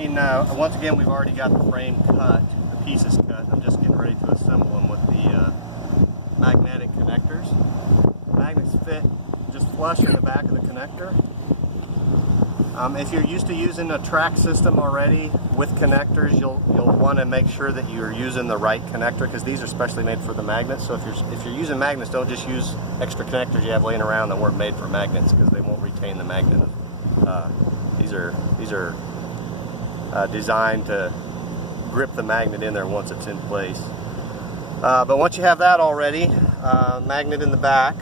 screen now. Once again, we've already got the frame cut, the pieces cut. I'm just getting ready to assemble them with the magnetic connectors. Magnets fit just flush in the back of the connector. If you're used to using a track system already with connectors, you'll want to make sure that you're using the right connector, because these are specially made for the magnets. So if you're using magnets, don't just use extra connectors you have laying around that weren't made for magnets, because they won't retain the magnet. These are designed to grip the magnet in there once it's in place. But once you have that already, magnet in the back,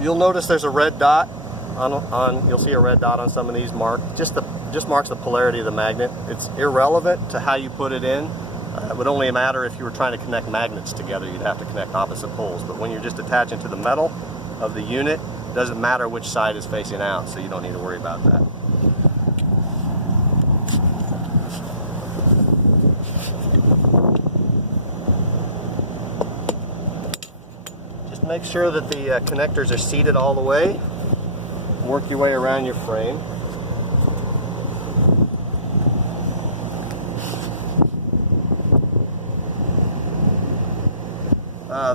you'll notice there's a red dot you'll see a red dot on some of these just marks the polarity of the magnet. It's irrelevant to how you put it in. It would only matter if you were trying to connect magnets together. You'd have to connect opposite poles. But when you're just attaching to the metal of the unit, it doesn't matter which side is facing out, so you don't need to worry about that. Just make sure that the connectors are seated all the way. Work your way around your frame.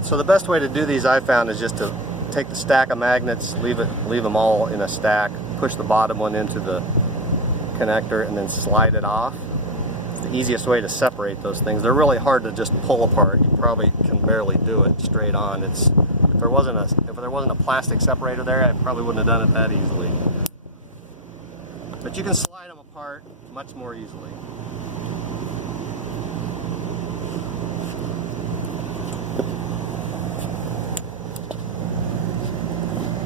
So the best way to do these, I've found, is just to take the stack of magnets, leave them all in a stack, push the bottom one into the connector, and then slide it off. It's the easiest way to separate those things. They're really hard to just pull apart. You probably can barely do it straight on. If there wasn't a plastic separator there, I probably wouldn't have done it that easily. But you can slide them apart much more easily.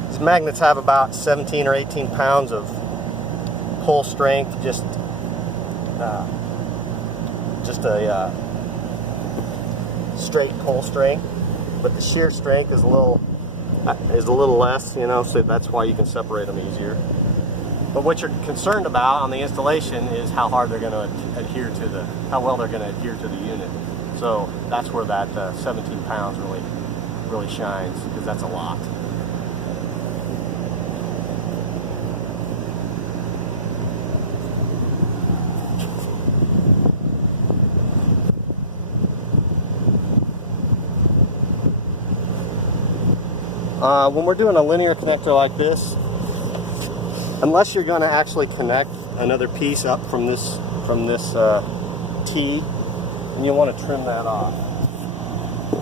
These magnets have about 17 or 18 pounds of pull strength, just a straight pull strength. But the shear strength is a little less, so that's why you can separate them easier. But what you're concerned about on the installation is how hard they're going to how well they're going to adhere to the unit. So that's where that 17 pounds really shines, because that's a lot. When we're doing a linear connector like this, unless you're going to actually connect another piece up from this T, and you want to trim that off.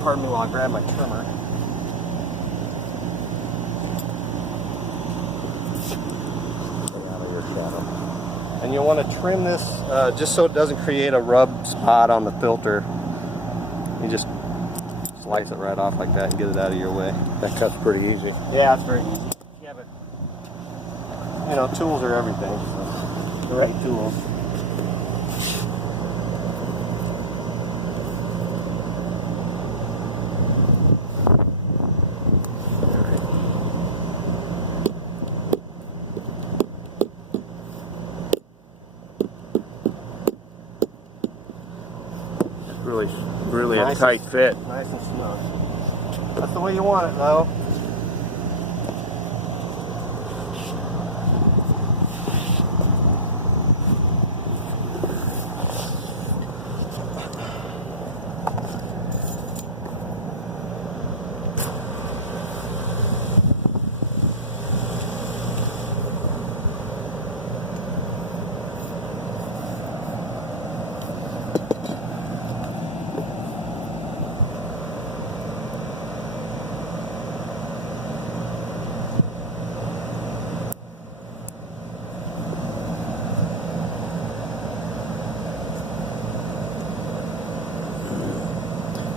Pardon me while I grab my trimmer. Get out of your shadow. And you'll want to trim this just so it doesn't create a rub spot on the filter. You just slice it right off like that and get it out of your way. That cut's pretty easy. Yeah, it's very easy. Yeah, but tools are everything. So the right tools. Really nice, a tight fit. Nice and snug. That's the way you want it, though.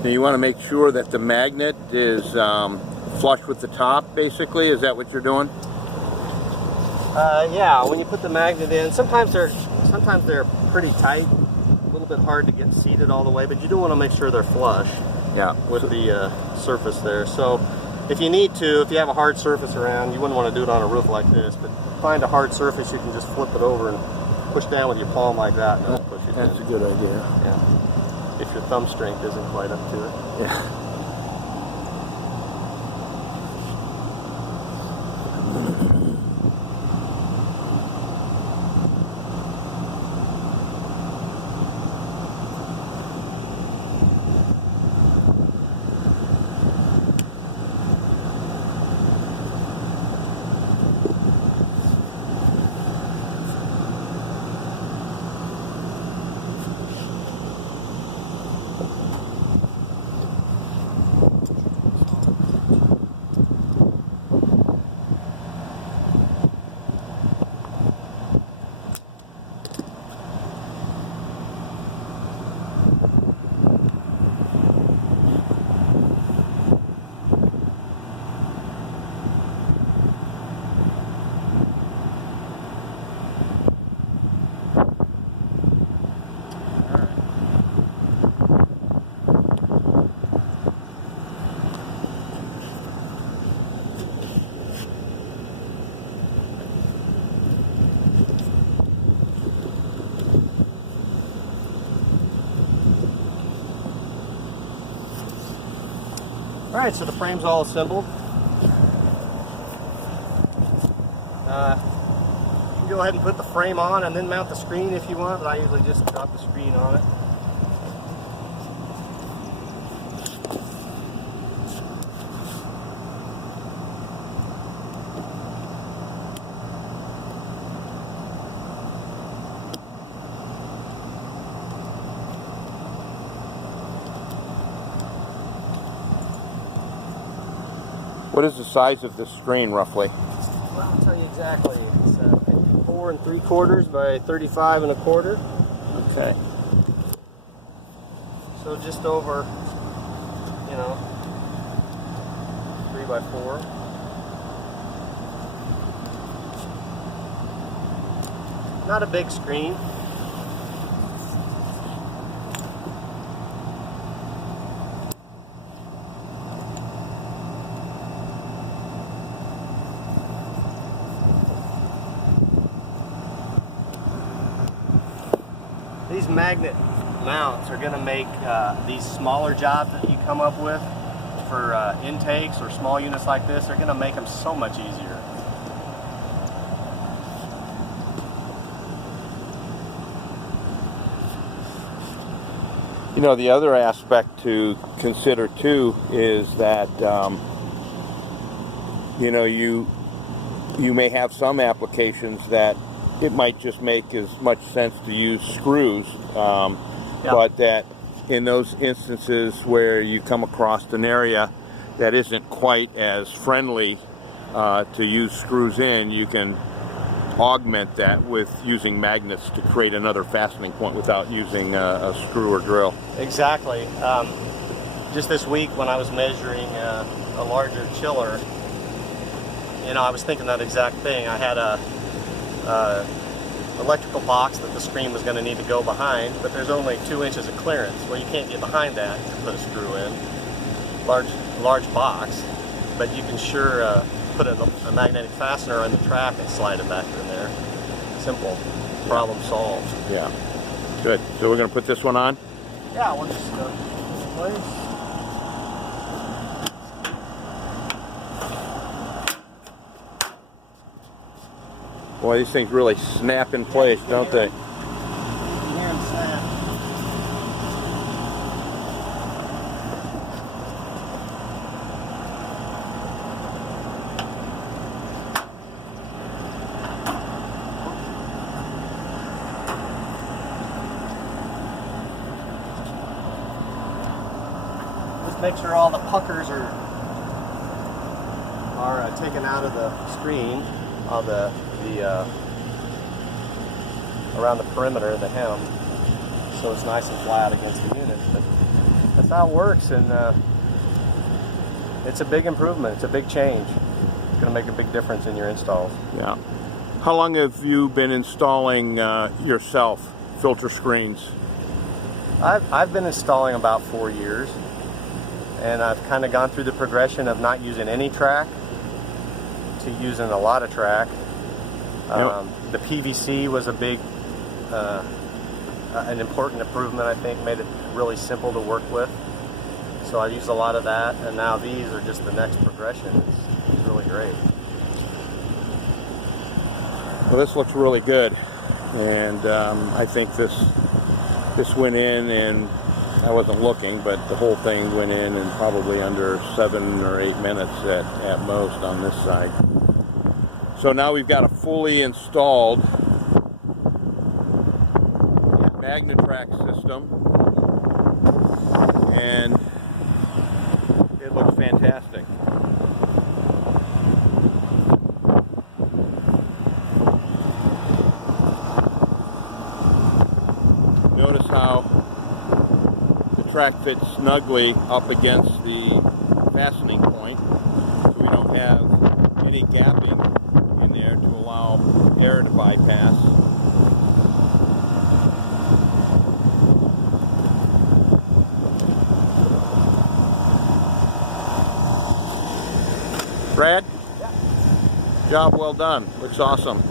Now you want to make sure that the magnet is flush with the top, basically. Is that what you're doing? Yeah, when you put the magnet in, sometimes they're pretty tight, a little bit hard to get seated all the way, but you do want to make sure they're flush. Yeah. With the surface there. So if you need to, if you have a hard surface around, you wouldn't want to do it on a roof like this, but find a hard surface, you can just flip it over and push down with your palm like that, and it'll push it in. That's a good idea. Yeah. If your thumb strength isn't quite up to it. Yeah. Alright, so the frame's all assembled. You can go ahead and put the frame on and then mount the screen if you want, but I usually just drop the screen on it. What is the size of this screen roughly? Well, I'll tell you exactly. It's 54 3/4 by 35 1/4. Okay. So just over, 3 by 4. Not a big screen. These magnet mounts are going to make these smaller jobs that you come up with for intakes or small units like this, they're going to make them so much easier. You know, the other aspect to consider too is that you may have some applications that it might just make as much sense to use screws, but that in those instances where you come across an area that isn't quite as friendly to use screws in, you can augment that with using magnets to create another fastening point without using a screw or drill. Exactly. Just this week when I was measuring a larger chiller, I was thinking that exact thing. I had a electrical box that the screen was going to need to go behind, but there's only 2 inches of clearance. Well, you can't get behind that to put a screw in. Large box, but you can sure put a magnetic fastener on the track and slide it back in there. Simple. Problem solved. Yeah. Good. So we're going to put this one on? Yeah, we'll just put it in place. Boy, these things really snap in place, don't they? You can hear them snap. Just make sure all the puckers are taken out of the screen, on the around the perimeter of the hem, so it's nice and flat against the unit. But that's how it works, and it's a big improvement. It's a big change. It's going to make a big difference in your installs. Yeah. How long have you been installing yourself filter screens? I've been installing about 4 years, and I've kind of gone through the progression of not using any track to using a lot of track. The PVC was a big, an important improvement, I think, made it really simple to work with. So I used a lot of that, and now these are just the next progression. It's really great. Well, this looks really good, and I think this went in, and I wasn't looking, but the whole thing went in probably under 7 or 8 minutes at most on this side. So now we've got a fully installed Magna-Track system, and it looks fantastic. Notice how the track fits snugly up against the fastening point, so we don't have any gapping in there to allow air to bypass. Brad? Yeah. Job well done. Looks awesome.